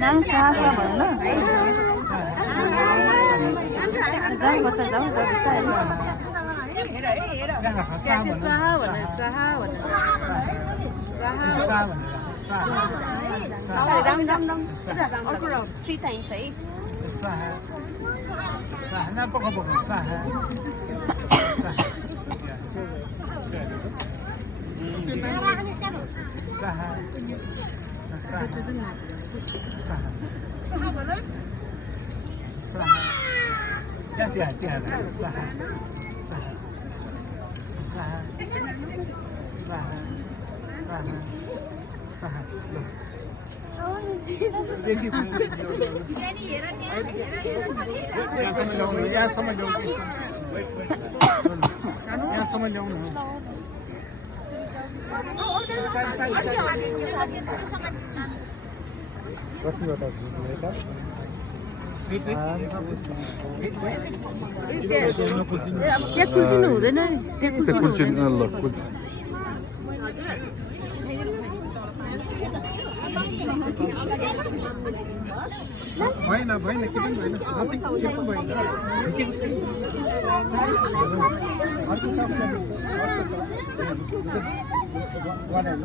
नाम स्वाहा भन जाऊ बच्चा जाऊ स्वाहा भन राम राम राम अर्को राउन्ड 3 टाइम्स है त्यहाँ कुल्चिनु हुँदैन भएन के पनि भएन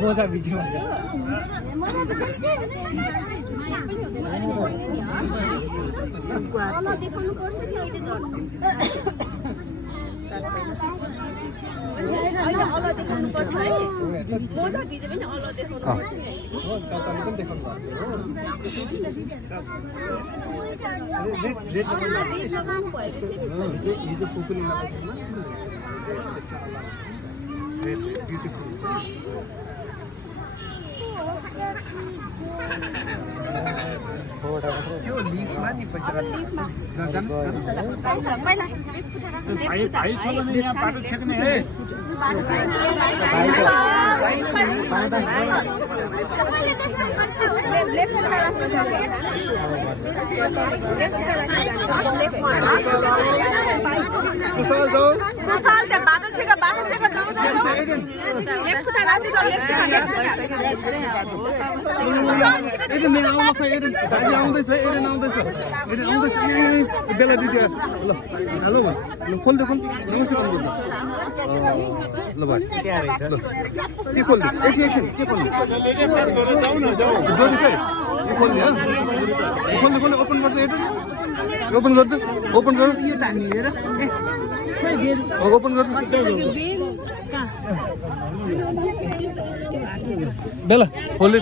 बोझा भिज्यो त्यो लिफमा नि पैसा यहाँ बाटो छेक्ने है बाटो छेका जाऊ बेला दिदी ल हेलो ल खोल दे खोल नमस्कार ल भाइ के खोल दे एकछिन के खोल दे खोल दे खोल दे ओपन कर दे ओपन कर यो तानिएर ओपन कर बेला खोल दे